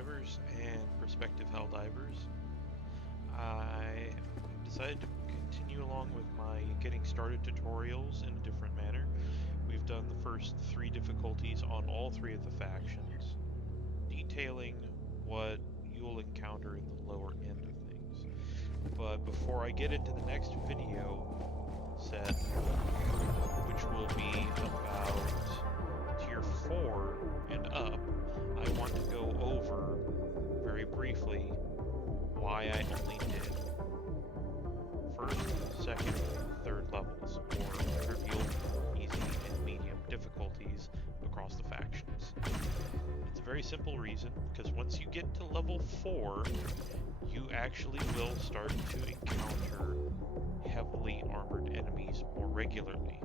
Helldivers and prospective Helldivers. I decided to continue along with my getting started tutorials in a different manner. We've done the first three difficulties on all three of the factions, detailing what you'll encounter in the lower end of things. But before I get into the next video set, which will be about tier 4 and up, I want to go over very briefly why I only did first, second, third levels, or revealed easy and medium difficulties across the factions. It's a very simple reason, because once you get to level 4, you actually will start to encounter heavily armored enemies more regularly.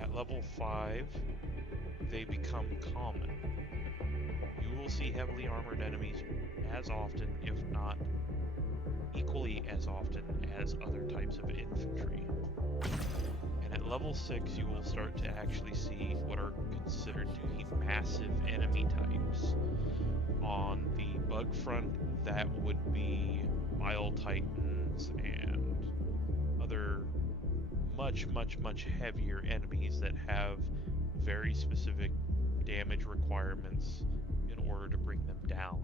At level 5, they become common. You will see heavily armored enemies as often, if not equally as often, as other types of infantry. And at level 6, you will start to actually see what are considered to be massive enemy types. On the bug front, that would be Bile Titans and other much heavier enemies that have very specific damage requirements in order to bring them down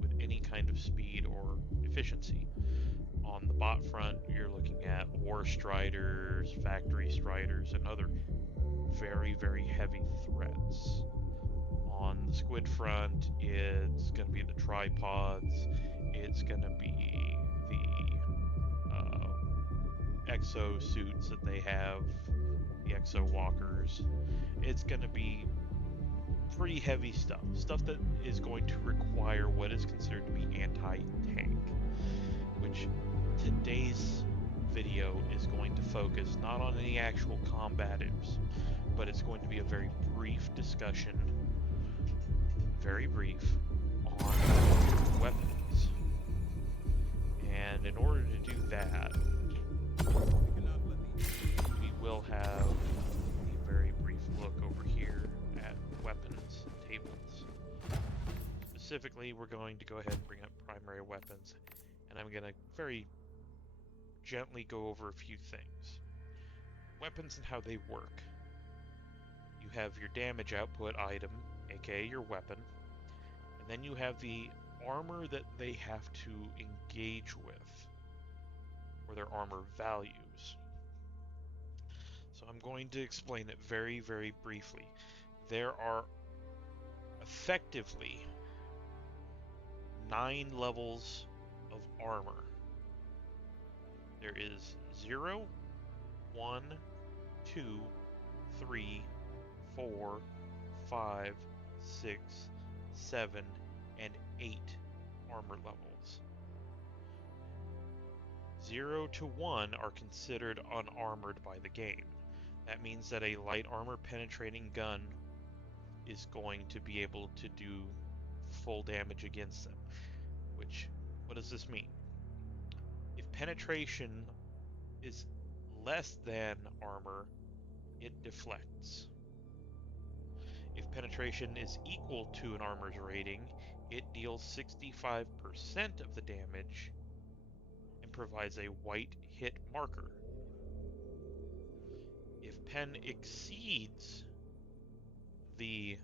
with any kind of speed or efficiency. On the bot front, you're looking at War Striders, Factory Striders, and other very heavy threats. On the squid front, it's going to be the tripods, it's going to be the exo suits that they have, the exo walkers. It's going to be pretty heavy stuff that is going to require what is considered to be anti-tank, which today's video is going to focus not on any actual combatives, but it's going to be a very brief discussion, very brief, on weapons. And in order to do that, we will have a very brief look over here at weapons tables. Specifically, we're going to go ahead and bring up primary weapons, and I'm going to very gently go over a few things. Weapons and how they work. You have your damage output item, aka your weapon, and then you have the armor that they have to engage with, or their armor values. So I'm going to explain it very briefly. There are effectively 9 levels of armor. There is 0, 1, 2, 3, 4, 5, 6, 7, and 8 armor levels. 0 to 1 are considered unarmored by the game. That means that a light armor penetrating gun is going to be able to do full damage against them. What does this mean? If penetration is less than armor, it deflects. If penetration is equal to an armor's rating, it deals 65% of the damage and provides a white hit marker. If pen exceeds the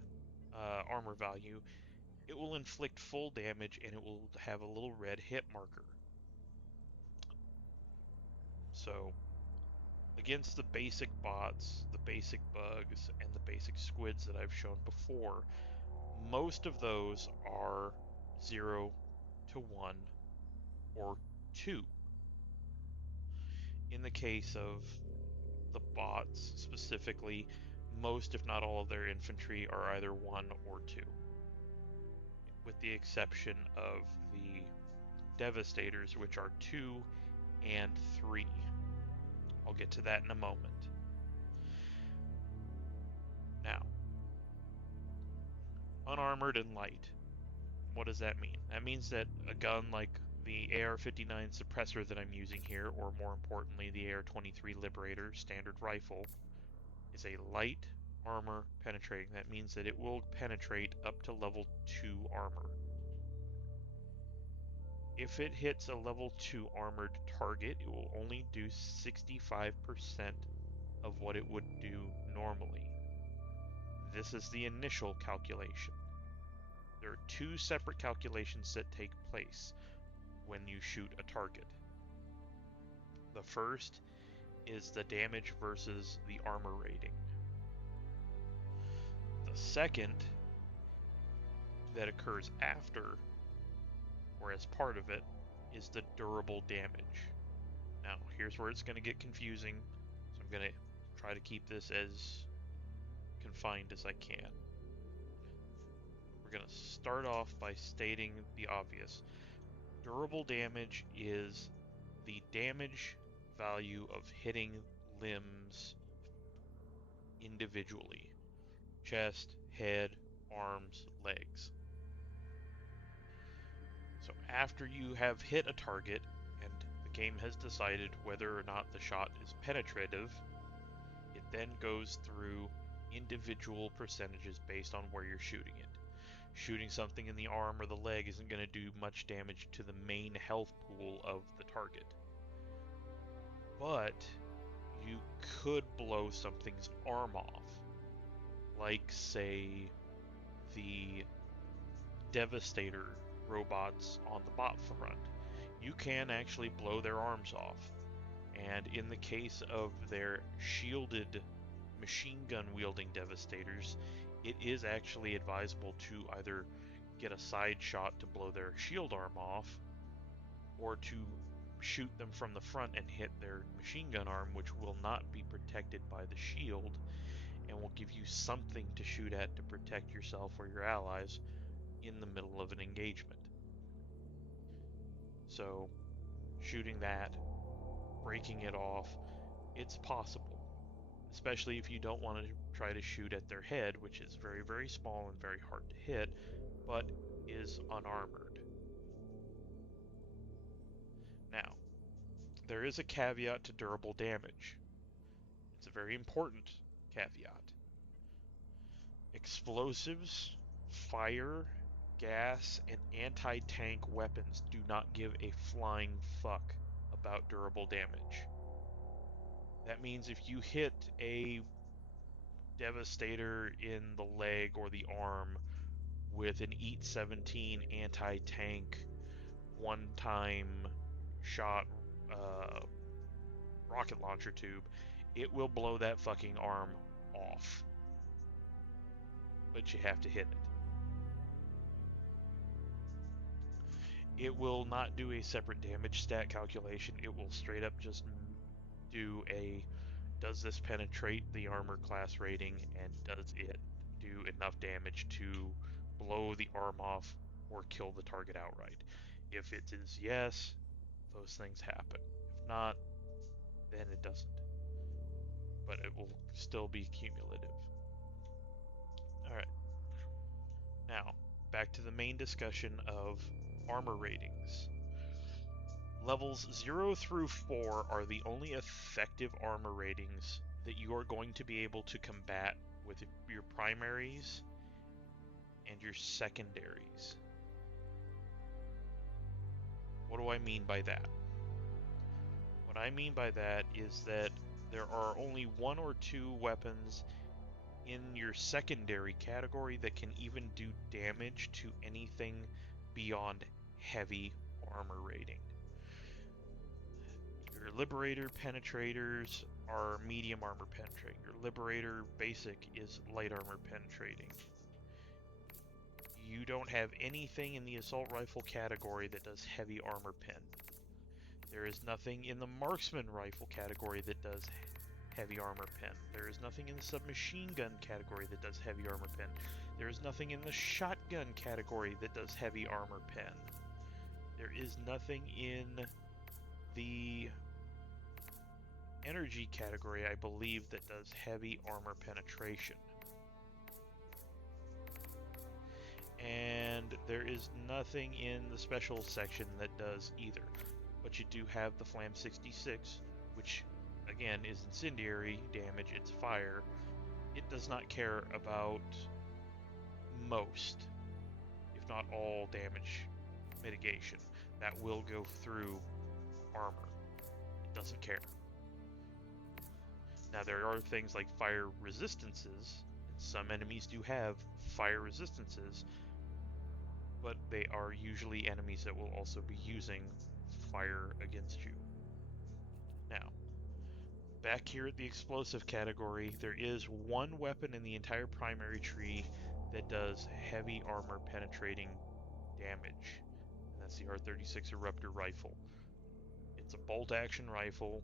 armor value, it will inflict full damage and it will have a little red hit marker. So, against the basic bots, the basic bugs, and the basic squids that I've shown before, most of those are 0 to 1 or 2. In the case of the bots specifically, most if not all of their infantry are either 1 or 2, with the exception of the Devastators, which are 2 and 3. I'll get to that in a moment. Now, unarmored and light. What does that mean? That means that a gun like the AR-59 suppressor that I'm using here, or more importantly the AR-23 Liberator standard rifle, is a light armor penetrating. That means that it will penetrate up to level 2 armor. If it hits a level 2 armored target, it will only do 65% of what it would do normally. This is the initial calculation. There are two separate calculations that take place when you shoot a target. The first is the damage versus the armor rating. The second, that occurs after, or as part of it, is the durable damage. Now, here's where it's going to get confusing, so I'm going to try to keep this as confined as I can. We're going to start off by stating the obvious. Durable damage is the damage value of hitting limbs individually. Chest, head, arms, legs. So after you have hit a target and the game has decided whether or not the shot is penetrative, it then goes through individual percentages based on where you're shooting it. Shooting something in the arm or the leg isn't going to do much damage to the main health pool of the target. But you could blow something's arm off, like, say, the Devastator robots on the bot front. You can actually blow their arms off. And in the case of their shielded machine gun wielding Devastators, it is actually advisable to either get a side shot to blow their shield arm off, or to shoot them from the front and hit their machine gun arm, which will not be protected by the shield and will give you something to shoot at to protect yourself or your allies in the middle of an engagement. So, shooting that, breaking it off, it's possible. Especially if you don't want to try to shoot at their head, which is very, very small and very hard to hit, but is unarmored. Now, there is a caveat to durable damage. It's a very important caveat. Explosives, fire, gas, and anti-tank weapons do not give a flying fuck about durable damage. That means if you hit a Devastator in the leg or the arm with an EAT 17 anti-tank one-time shot rocket launcher tube, it will blow that fucking arm off. But you have to hit it. It will not do a separate damage stat calculation. It will straight up just do a, does this penetrate the armor class rating, and does it do enough damage to blow the arm off or kill the target outright? If it is yes, those things happen. If not, then it doesn't. But it will still be cumulative. Alright. Now, back to the main discussion of armor ratings. Levels 0 through 4 are the only effective armor ratings that you are going to be able to combat with your primaries and your secondaries. What do I mean by that? What I mean by that is that there are only one or two weapons in your secondary category that can even do damage to anything beyond heavy armor rating. Your Liberator penetrators are medium armor penetrating. Your Liberator basic is light armor penetrating. You don't have anything in the assault rifle category that does heavy armor pen. There is nothing in the marksman rifle category that does heavy armor pen. There is nothing in the submachine gun category that does heavy armor pen. There is nothing in the shotgun category that does heavy armor pen. There is nothing in the energy category, I believe, that does heavy armor penetration. And there is nothing in the special section that does either. But you do have the Flam 66, which again is incendiary damage, it's fire. It does not care about most, if not all, damage mitigation. that will go through armor. It doesn't care. Now there are things like fire resistances, and some enemies do have fire resistances, but they are usually enemies that will also be using fire against you. Now, back here at the explosive category, there is one weapon in the entire primary tree that does heavy armor penetrating damage, and that's the R36 Eruptor Rifle. It's a bolt action rifle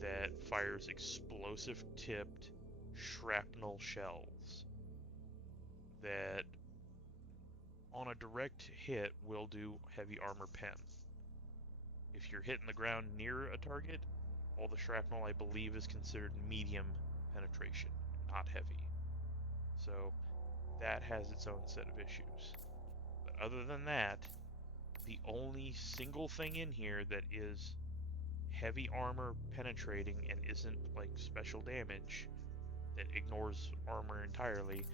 that fires explosive tipped shrapnel shells that on a direct hit will do heavy armor pen. If you're hitting the ground near a target, all the shrapnel I believe is considered medium penetration, not heavy. So that has its own set of issues. But other than that, the only single thing in here that is heavy armor penetrating and isn't like special damage that ignores armor entirely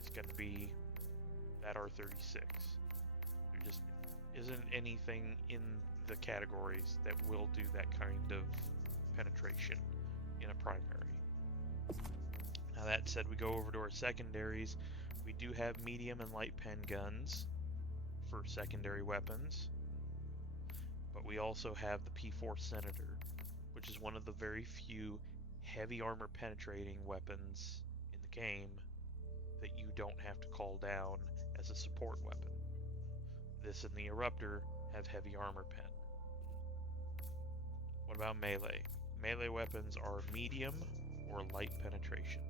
is going to be that R36. There just isn't anything in the categories that will do that kind of penetration in a primary. Now that said, we go over to our secondaries. We do have medium and light pen guns for secondary weapons, but we also have the P4 Senator, which is one of the very few heavy armor penetrating weapons in the game that you don't have to call down as a support weapon. This and the Eruptor have heavy armor pen. What about melee? Melee weapons are medium or light penetration.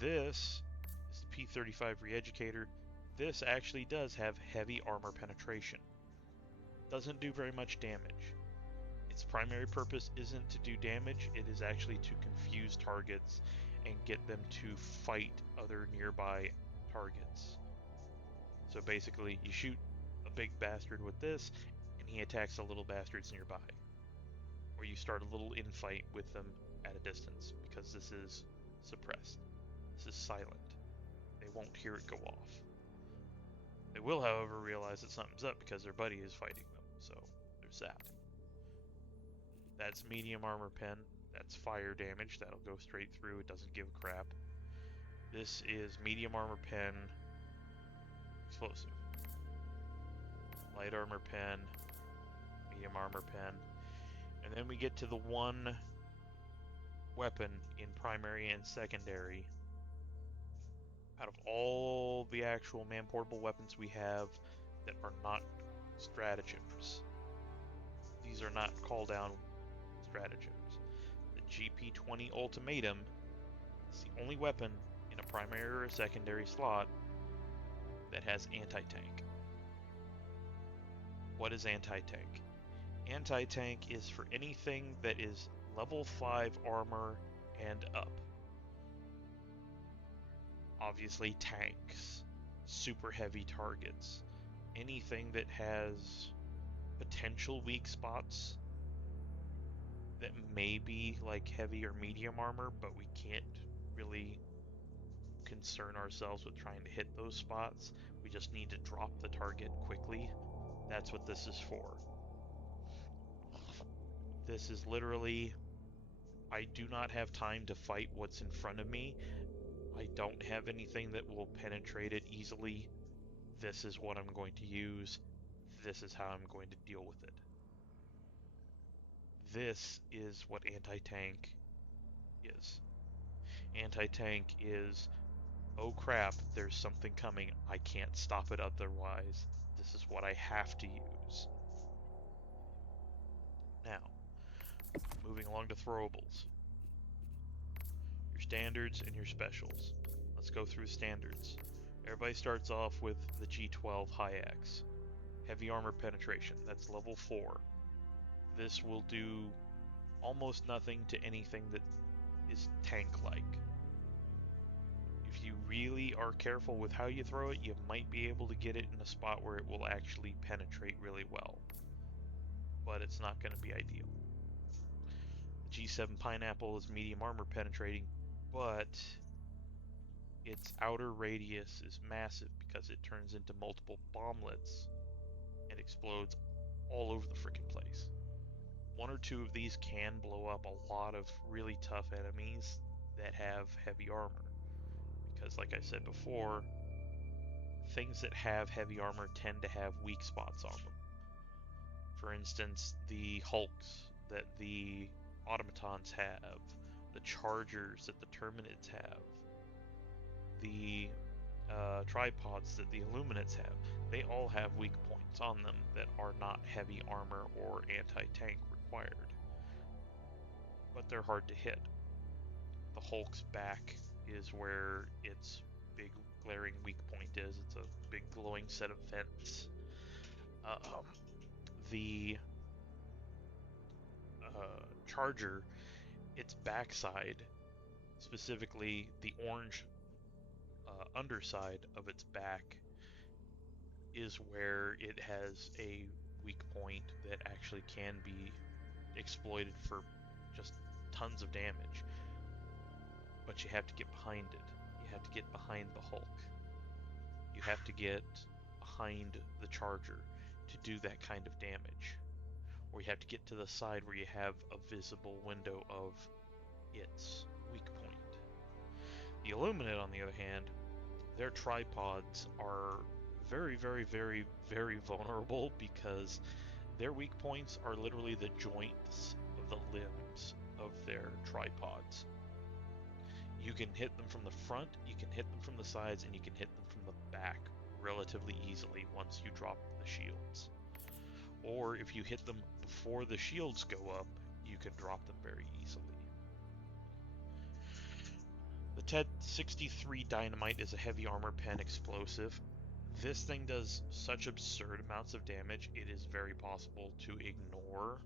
This is the P35 Reeducator. This actually does have heavy armor penetration. Doesn't do very much damage. Its primary purpose isn't to do damage, it is actually to confuse targets and get them to fight other nearby targets. So basically, you shoot a big bastard with this, and he attacks the little bastards nearby. Or you start a little infight with them at a distance, because this is suppressed. This is silent. They won't hear it go off. They will, however, realize that something's up because their buddy is fighting them, so there's that. That's medium armor pen. That's fire damage. That'll go straight through. It doesn't give a crap. This is medium armor pen, explosive. Light armor pen, medium armor pen. And then we get to the one weapon in primary and secondary. Out of all the actual man-portable weapons we have that are not stratagems, these are not call-down stratagems. The GP20 Ultimatum is the only weapon in a primary or a secondary slot that has anti-tank. What is anti-tank? Anti-tank is for anything that is level 5 armor and up. Obviously tanks, super heavy targets, anything that has potential weak spots that may be like heavy or medium armor, but we can't really concern ourselves with trying to hit those spots. We just need to drop the target quickly. That's what this is for. This is literally, I do not have time to fight what's in front of me. I don't have anything that will penetrate it easily. This is what I'm going to use. This is how I'm going to deal with it. This is what anti-tank is. Anti-tank is, oh crap, there's something coming. I can't stop it otherwise. This is what I have to use. Now, moving along to throwables. Your standards and your specials. Let's go through standards. Everybody starts off with the G12 High-X. Heavy armor penetration, that's level 4. This will do almost nothing to anything that is tank-like. If you really are careful with how you throw it, you might be able to get it in a spot where it will actually penetrate really well. But it's not going to be ideal. The G7 Pineapple is medium armor penetrating, but its outer radius is massive because it turns into multiple bomblets and explodes all over the freaking place. One or two of these can blow up a lot of really tough enemies that have heavy armor. Because, like I said before, things that have heavy armor tend to have weak spots on them. For instance, the hulks that the automatons have, the chargers that the terminids have, the tripods that the illuminates have, they all have weak points on them that are not heavy armor or anti-tank required. But they're hard to hit. The Hulk's back is where its big glaring weak point is. It's a big glowing set of vents. The Charger, its backside, specifically the orange underside of its back, is where it has a weak point that actually can be exploited for just tons of damage. But you have to get behind it. You have to get behind the Hulk. You have to get behind the Charger to do that kind of damage. Or you have to get to the side where you have a visible window of its weak point. The Illuminate, on the other hand, their tripods are very, very, very, very vulnerable because their weak points are literally the joints of the limbs of their tripods. You can hit them from the front, you can hit them from the sides, and you can hit them from the back relatively easily once you drop the shields. Or if you hit them before the shields go up, you can drop them very easily. The TED-63 Dynamite is a heavy armor pen explosive. This thing does such absurd amounts of damage, it is very possible to ignore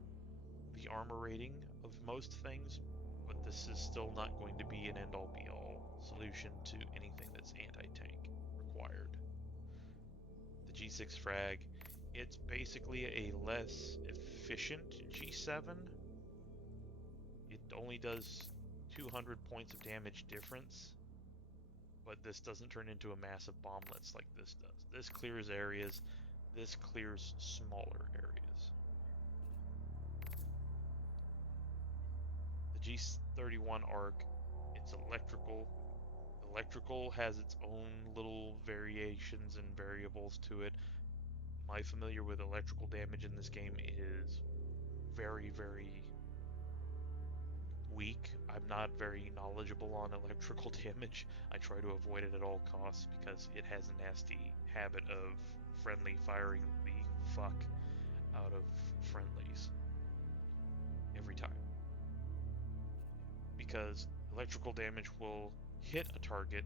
the armor rating of most things, but this is still not going to be an end-all be-all solution to anything that's anti-tank required. The G6 frag, it's basically a less efficient G7. It only does 200 points of damage difference, but this doesn't turn into a massive bomblets like this does. This clears areas, this clears smaller areas. The G31 arc, it's electrical. Electrical has its own little variations and variables to it. My familiar with electrical damage in this game is very, very weak. I'm not very knowledgeable on electrical damage. I try to avoid it at all costs because it has a nasty habit of friendly firing the fuck out of friendlies every time. Because electrical damage will hit a target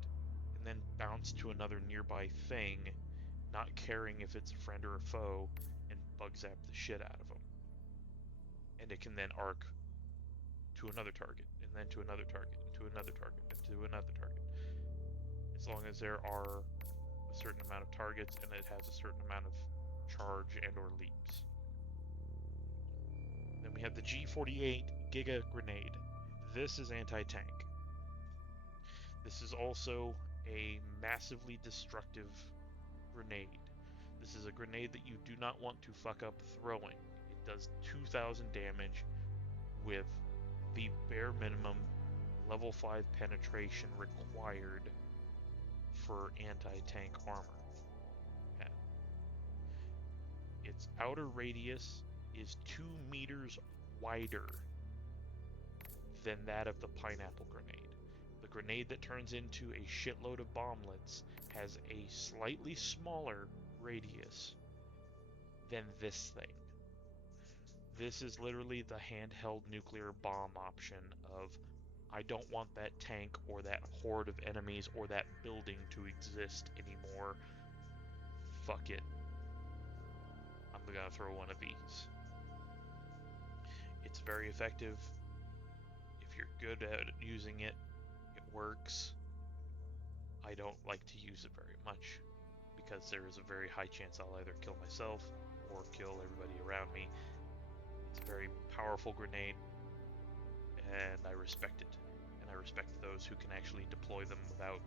and then bounce to another nearby thing, not caring if it's a friend or a foe, and bug zap the shit out of them. And it can then arc to another target, and then to another target, and to another target, and to another target. As long as there are a certain amount of targets and it has a certain amount of charge and or leaps. Then we have the G48 Giga Grenade. This is anti-tank. This is also a massively destructive grenade. This is a grenade that you do not want to fuck up throwing. It does 2,000 damage with the bare minimum level 5 penetration required for anti-tank armor. Okay. Its outer radius is 2 meters wider than that of the pineapple grenade. The grenade that turns into a shitload of bomblets has a slightly smaller radius than this thing. This is literally the handheld nuclear bomb option of, I don't want that tank or that horde of enemies or that building to exist anymore. Fuck it. I'm gonna throw one of these. It's very effective. If you're good at using it, it works. I don't like to use it very much because there is a very high chance I'll either kill myself or kill everybody around me. It's a very powerful grenade, and I respect it. And I respect those who can actually deploy them without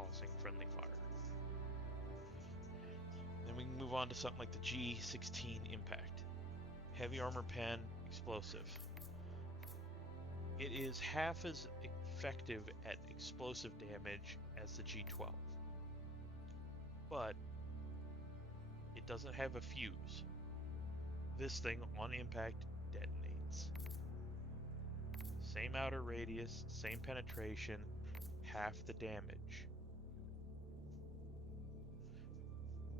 causing friendly fire. Then we can move on to something like the G16 Impact. Heavy armor pen, explosive. It is half as effective at explosive damage as the G12, but it doesn't have a fuse. This thing on impact detonates. Same outer radius, same penetration, half the damage.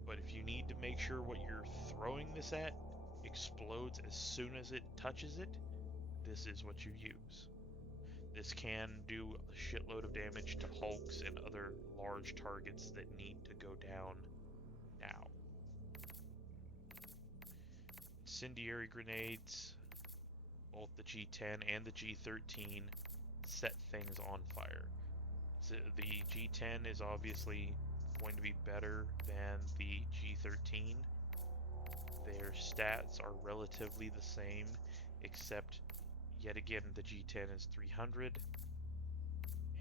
But if you need to make sure what you're throwing this at explodes as soon as it touches it, this is what you use. This can do a shitload of damage to hulks and other large targets that need to go down now. Incendiary grenades, both the G10 and the G13, set things on fire. So the G10 is obviously going to be better than the G13. Their stats are relatively the same, except yet again the G10 is 300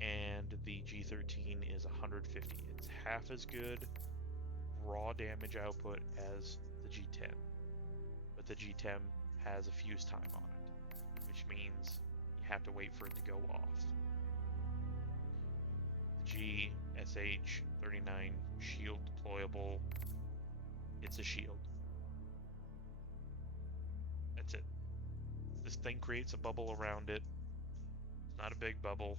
and the G13 is 150. It's half as good raw damage output as the G10, but the G10 has a fuse time on it, which means you have to wait for it to go off. The GSH-39 shield deployable, it's a shield. That's it. This thing creates a bubble around it. It's not a big bubble,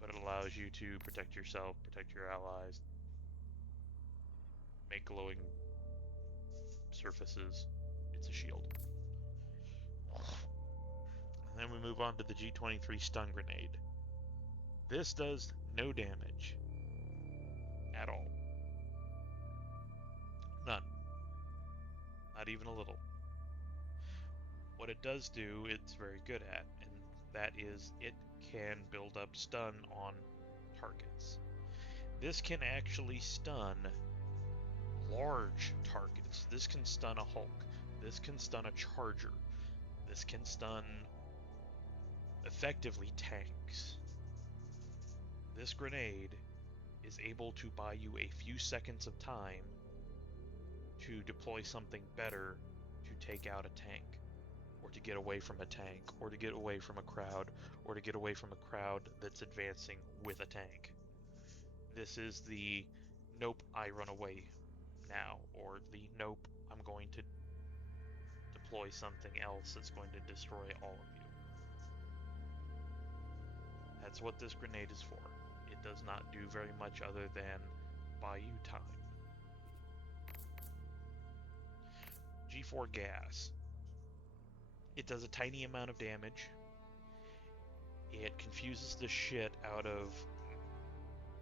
but it allows you to protect yourself, protect your allies, make glowing surfaces. It's a shield. And then we move on to the G23 stun grenade. This does no damage at all. None. Not even a little. What it does do, it's very good at, and that is it can build up stun on targets. This can actually stun large targets. This can stun a Hulk. This can stun a Charger. This can stun effectively tanks. This grenade is able to buy you a few seconds of time to deploy something better to take out a tank, or to get away from a tank, or to get away from a crowd, or to get away from a crowd that's advancing with a tank. This is the nope, I run away now, or the nope, I'm going to deploy something else that's going to destroy all of you. That's what this grenade is for. It does not do very much other than buy you time. G4 gas. It does a tiny amount of damage. It confuses the shit out of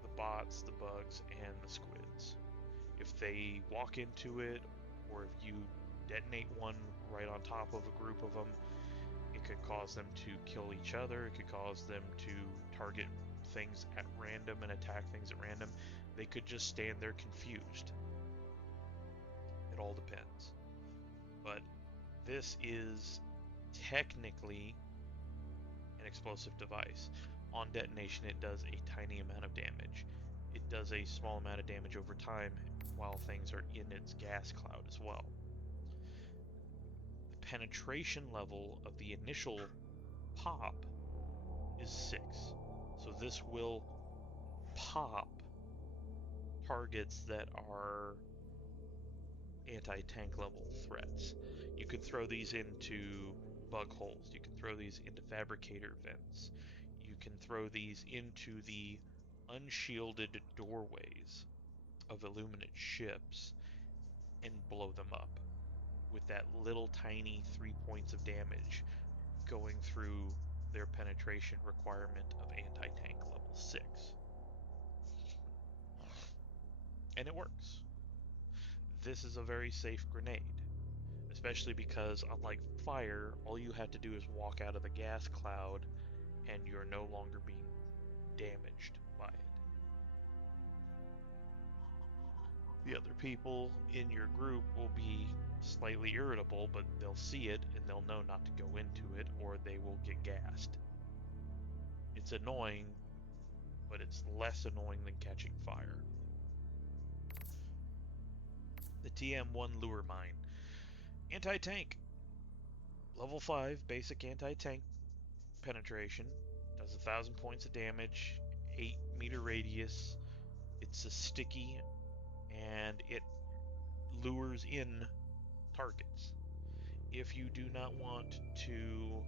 the bots, the bugs, and the squids. If they walk into it, or if you detonate one right on top of a group of them, it could cause them to kill each other. It could cause them to target things at random and attack things at random. They could just stand there confused. It all depends. But this is technically an explosive device. On detonation, it does a tiny amount of damage. It does a small amount of damage over time while things are in its gas cloud as well. The penetration level of the initial pop is 6. So this will pop targets that are anti-tank level threats. You can throw these into bug holes. You can throw these into fabricator vents. You can throw these into the unshielded doorways of Illuminate ships and blow them up with that little tiny 3 points of damage going through their penetration requirement of anti-tank level 6. And it works. This is a very safe grenade, especially because, unlike fire, all you have to do is walk out of the gas cloud and you're no longer being damaged by it. The other people in your group will be slightly irritable, but they'll see it and they'll know not to go into it, or they will get gassed. It's annoying, but it's less annoying than catching fire. The TM1 Lure Mine. Anti-tank. Level 5 basic anti-tank penetration. Does 1,000 points of damage, 8-meter radius. It's a sticky, and it lures in targets. If you do not want to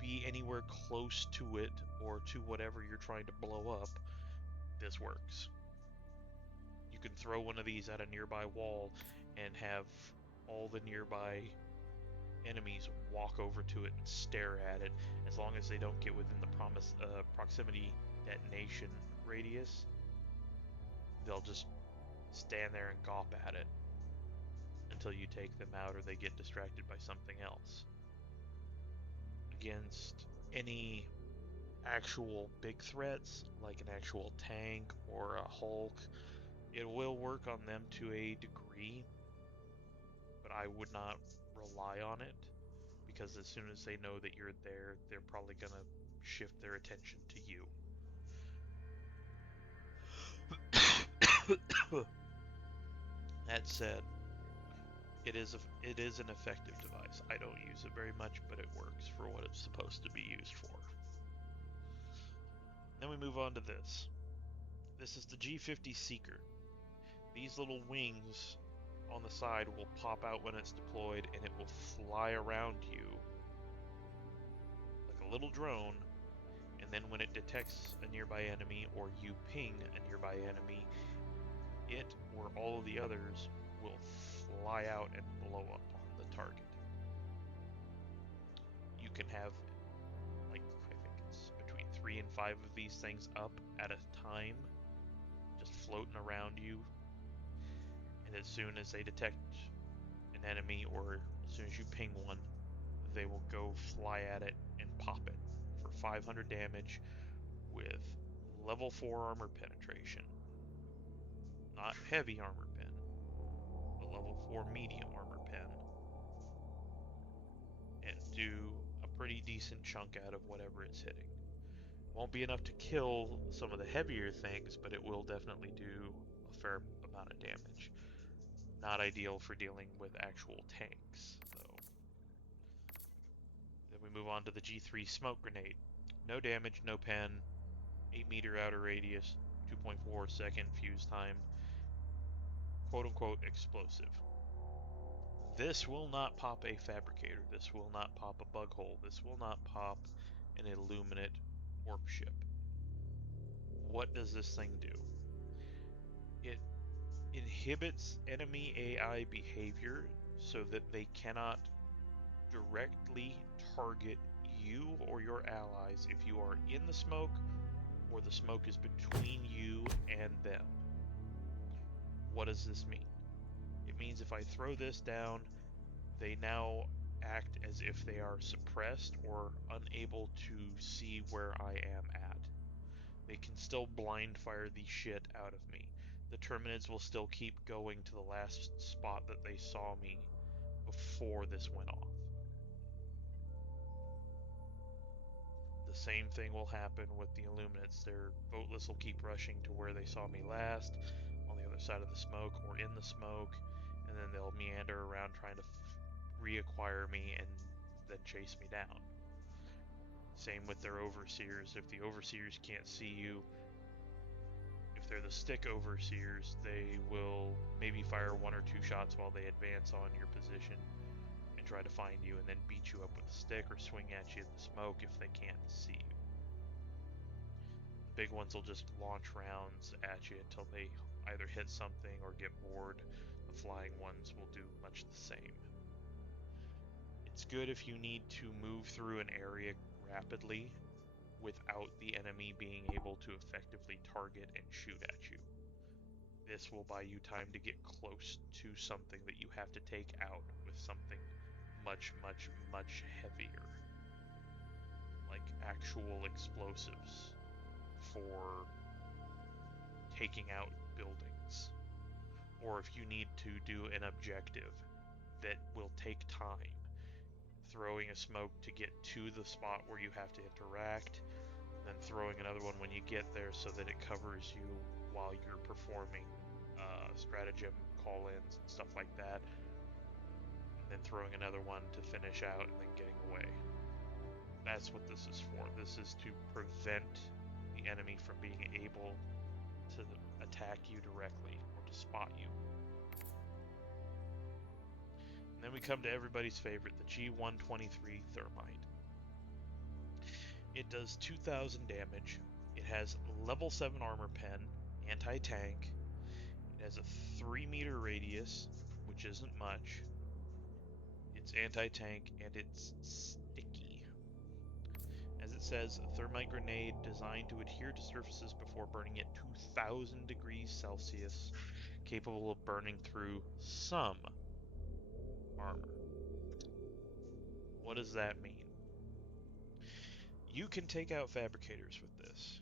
be anywhere close to it or to whatever you're trying to blow up, this works. You can throw one of these at a nearby wall and have all the nearby enemies walk over to it and stare at it. As long as they don't get within the proximity detonation radius, they'll just stand there and gawp at it until you take them out or they get distracted by something else. Against any actual big threats, like an actual tank or a Hulk, it will work on them to a degree, but I would not rely on it, because as soon as they know that you're there, they're probably going to shift their attention to you. That said, it is an effective device. I don't use it very much, but it works for what it's supposed to be used for. Then we move on to this. This is the G50 Seeker. These little wings on the side will pop out when it's deployed, and it will fly around you like a little drone, and then when it detects a nearby enemy or you ping a nearby enemy, it or all of the others will fly out and blow up on the target. You can have, like, I think it's between 3 and 5 of these things up at a time, just floating around you. And as soon as they detect an enemy, or as soon as you ping one, they will go fly at it and pop it for 500 damage with level 4 armor penetration. Not heavy armor pen, but level 4 medium armor pen. And do a pretty decent chunk out of whatever it's hitting. Won't be enough to kill some of the heavier things, but it will definitely do a fair amount of damage. Not ideal for dealing with actual tanks, though. Then we move on to the G3 Smoke Grenade. No damage, no pen, 8-meter outer radius, 2.4 second fuse time, quote-unquote explosive. This will not pop a fabricator, this will not pop a bug hole, this will not pop an Illuminate warp ship. What does this thing do? It inhibits enemy AI behavior so that they cannot directly target you or your allies if you are in the smoke or the smoke is between you and them. What does this mean? It means if I throw this down, they now act as if they are suppressed or unable to see where I am at. They can still blind fire the shit out of me. The Terminids will still keep going to the last spot that they saw me before this went off. The same thing will happen with the Illuminates. Their Boatless will keep rushing to where they saw me last, on the other side of the smoke or in the smoke, and then they'll meander around trying to reacquire me and then chase me down. Same with their Overseers. If the Overseers can't see you, if they're the stick Overseers, they will maybe fire 1 or 2 shots while they advance on your position and try to find you, and then beat you up with a stick or swing at you in the smoke if they can't see you. The big ones will just launch rounds at you until they either hit something or get bored. The flying ones will do much the same. It's good if you need to move through an area rapidly without the enemy being able to effectively target and shoot at you. This will buy you time to get close to something that you have to take out with something much, much, much heavier, like actual explosives for taking out buildings, or if you need to do an objective that will take time, throwing a smoke to get to the spot where you have to interact, then throwing another one when you get there so that it covers you while you're performing stratagem call-ins and stuff like that, and then throwing another one to finish out and then getting away. That's what this is for. This is to prevent the enemy from being able to attack you directly or to spot you. And then we come to everybody's favorite, the G123 Thermite. It does 2,000 damage. It has level 7 armor pen, anti-tank. It has a 3-meter radius, which isn't much. It's anti-tank, and it's sticky. As it says, a thermite grenade designed to adhere to surfaces before burning at 2,000 degrees Celsius, capable of burning through some armor. What does that mean? You can take out fabricators with this.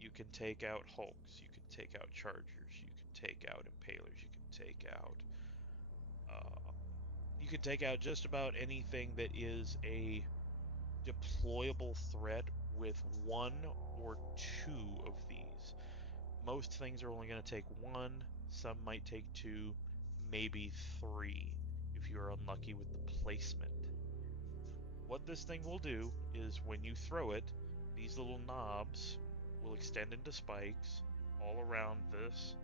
You can take out hulks. You can take out chargers. You can take out impalers. You can take out just about anything that is a deployable threat with one or two of these. Most things are only going to take one. Some might take two, maybe three, if you're unlucky with the placement. What this thing will do is when you throw it, these little knobs will extend into spikes all around this,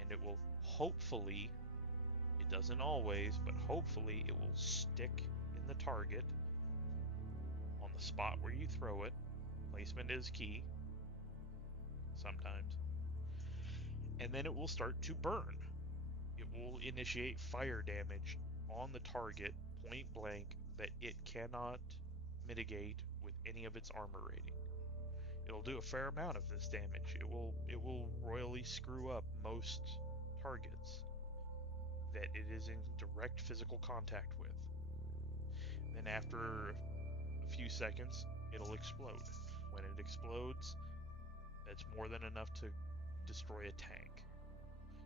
and it will hopefully, it doesn't always, but hopefully it will stick in the target on the spot where you throw it. Placement is key sometimes. And then it will start to burn. It will initiate fire damage on the target point blank that it cannot mitigate with any of its armor rating. It'll do a fair amount of this damage. It will royally screw up most targets that it is in direct physical contact with. Then after a few seconds, it'll explode. When it explodes, that's more than enough to destroy a tank.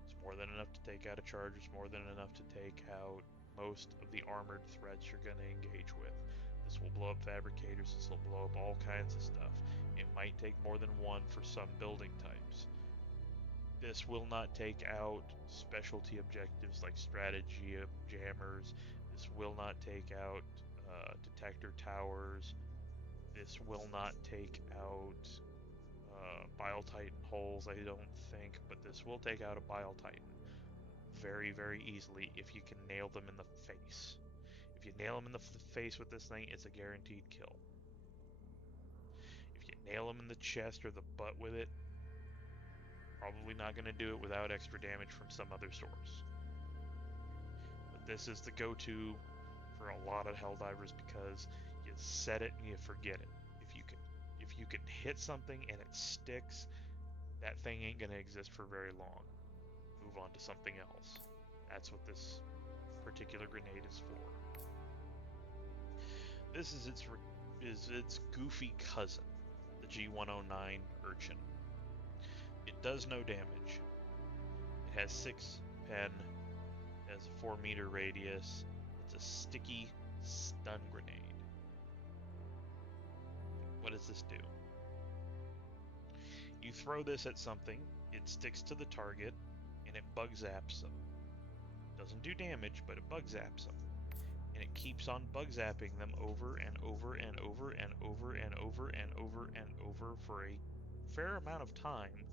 It's more than enough to take out a charger. It's more than enough to take out most of the armored threats you're going to engage with. This will blow up fabricators. This will blow up all kinds of stuff. It might take more than one for some building types. This will not take out specialty objectives like strategy jammers. This will not take out detector towers. This will not take out Bile Titan holes, I don't think, but this will take out a Bile Titan very, very easily if you can nail them in the face. If you nail them in the face with this thing, it's a guaranteed kill. If you nail them in the chest or the butt with it, probably not going to do it without extra damage from some other source. But this is the go-to for a lot of Helldivers because you set it and you forget it. If you can hit something and it sticks, that thing ain't going to exist for very long. Move on to something else. That's what this particular grenade is for. This is its goofy cousin, the G109 Urchin. It does no damage. It has 6 pen, it has a 4-meter radius. It's a sticky stun grenade. What does this do? You throw this at something, it sticks to the target, and it bug zaps them. Doesn't do damage, but it bug zaps them. And it keeps on bug zapping them over and over and over and over and over and over and over for a fair amount of time,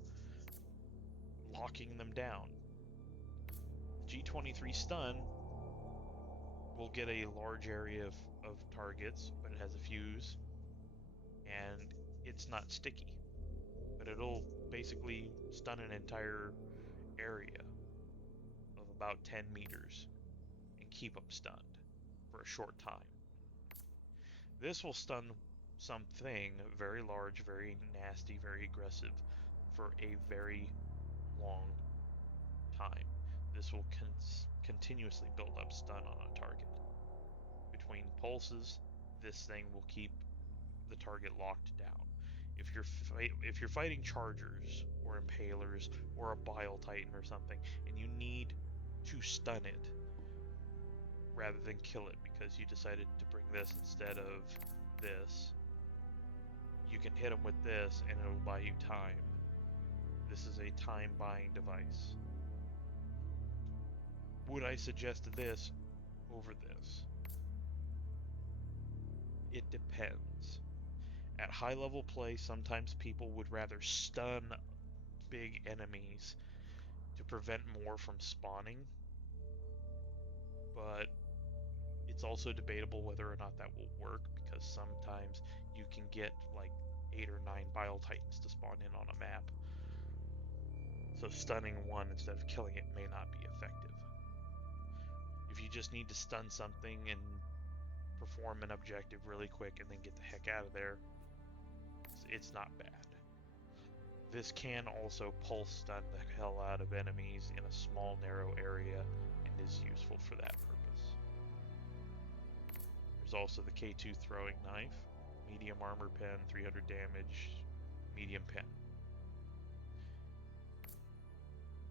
locking them down. G23 stun will get a large area of targets, but it has a fuse, and it's not sticky. But it'll basically stun an entire area of about 10 meters and keep them stunned for a short time. This will stun something very large, very nasty, very aggressive for a very long time. This will continuously build up stun on a target. Between pulses, this thing will keep the target locked down. If you're fighting chargers or impalers or a Bile Titan or something, and you need to stun it rather than kill it because you decided to bring this instead of this, you can hit them with this and it'll buy you time. This is a time buying device. Would I suggest this over this? It depends. At high level play, sometimes people would rather stun big enemies to prevent more from spawning, but it's also debatable whether or not that will work, because sometimes you can get like 8 or 9 Bile Titans to spawn in on a map. So stunning one instead of killing it may not be effective. If you just need to stun something and perform an objective really quick and then get the heck out of there, it's not bad. This can also pulse stun the hell out of enemies in a small narrow area and is useful for that purpose. There's also the K2 throwing knife, medium armor pen, 300 damage, medium pen.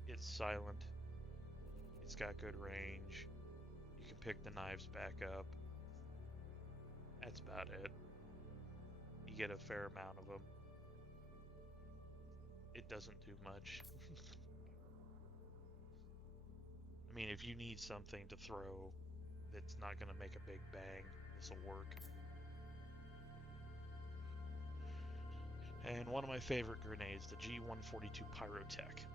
It's silent, it's got good range, you can pick the knives back up. That's about it. You get a fair amount of them. It doesn't do much. I mean, if you need something to throw that's not going to make a big bang, this will work. And one of my favorite grenades, the G142 Pyrotech.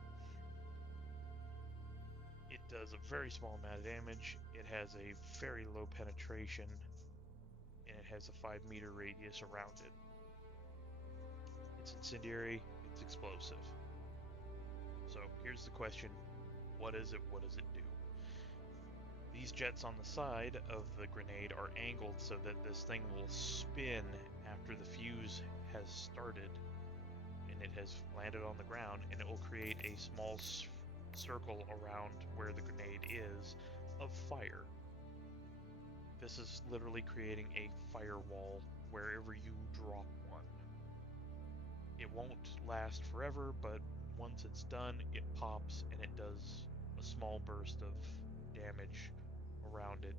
It does a very small amount of damage, it has a very low penetration, and it has a 5-meter radius around it. It's incendiary, it's explosive. So here's the question, what is it, what does it do? These jets on the side of the grenade are angled so that this thing will spin after the fuse has started and it has landed on the ground, and it will create a small circle around where the grenade is of fire. This is literally creating a firewall wherever you drop one. It won't last forever, but once it's done, it pops and it does a small burst of damage around it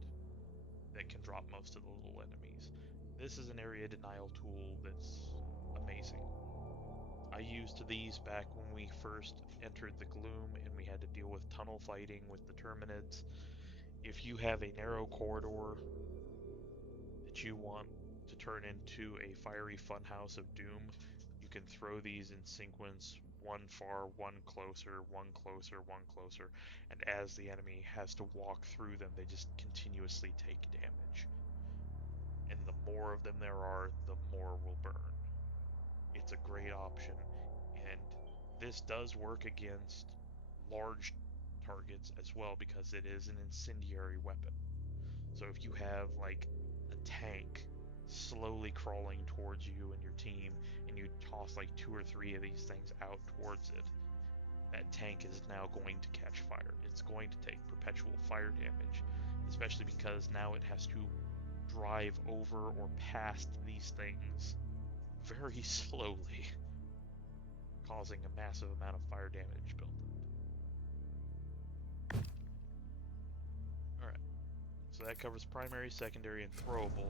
that can drop most of the little enemies. This is an area denial tool that's amazing. I used these back when we first entered the Gloom and we had to deal with tunnel fighting with the Terminids. If you have a narrow corridor that you want to turn into a fiery funhouse of doom, you can throw these in sequence, one far, one closer, one closer, one closer, and as the enemy has to walk through them, they just continuously take damage. And the more of them there are, the more will burn. It's a great option, and this does work against large targets as well because it is an incendiary weapon. So if you have like a tank slowly crawling towards you and your team, and you toss like 2 or 3 of these things out towards it, that tank is now going to catch fire. It's going to take perpetual fire damage, especially because now it has to drive over or past these things very slowly, causing a massive amount of fire damage built up. Alright, so that covers primary, secondary, and throwable.